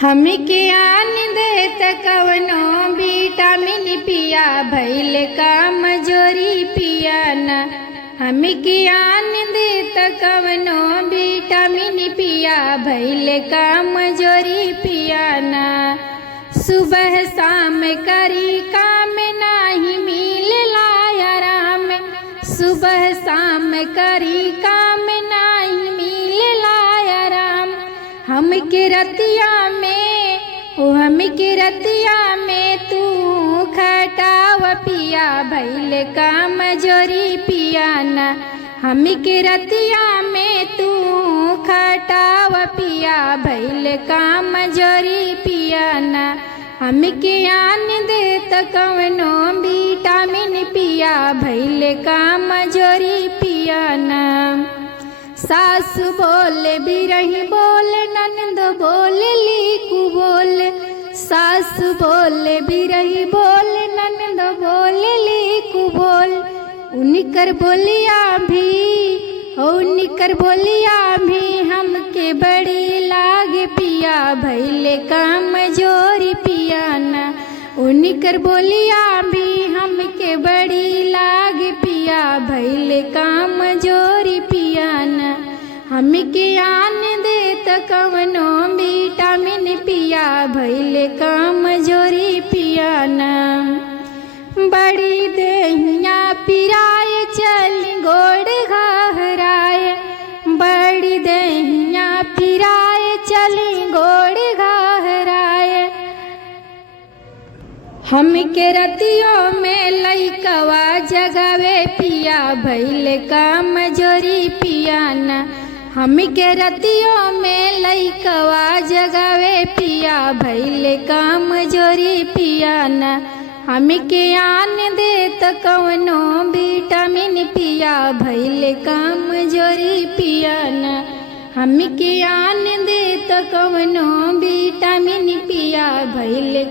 हमके आन देत कवनो विटामिन पिया भइल कमजोरी पिया ना। हमके आन देत कवनो विटामिन पिया भइल कमजोरी पिया ना। सुबह शाम करी काम नाही मिलला आराम, सुबह शाम करी काम नाही मिलला आराम। हमके रतिया में तू खटाव पिया भइल कमजोरी पिया ना। हमके रतिया में तू खटाव पिया भइल कमजोरी पिया ना। हमके आन देत कवनो विटामिन पिया भइल कमजोरी पिया ना। सासु बोले बिरही बोले ननद बोले लीकू बोले, सासु बोले बिरही बोले ननद बोले लीकू बोल। उनकर बोलिया भी हमके बड़ी लागे पिया भइल कमजोरी पिया ना। उनकर बोलिया भी हमके बड़ी लागे पिया भइल कमजोरी पिया ना। हमके आन देत कवनो विटामिन पिया भइल कमजोरी पिया ना। बड़ी देहिया पिराए चल गोड़ घहराए, बड़ी देहिया पिराए चली गोड़ घहराए। हमके रतियों में लइकवा जगावे पिया भइल कमजोरी पिया ना। हमके रतियों में लइकवा जगावे पिया भइल कमजोरी पिया ना। हमके आन देत कवनो विटामिन पिया भइल कमजोरी पिया ना। हमके आन देत कवनो विटामिन पिया भइल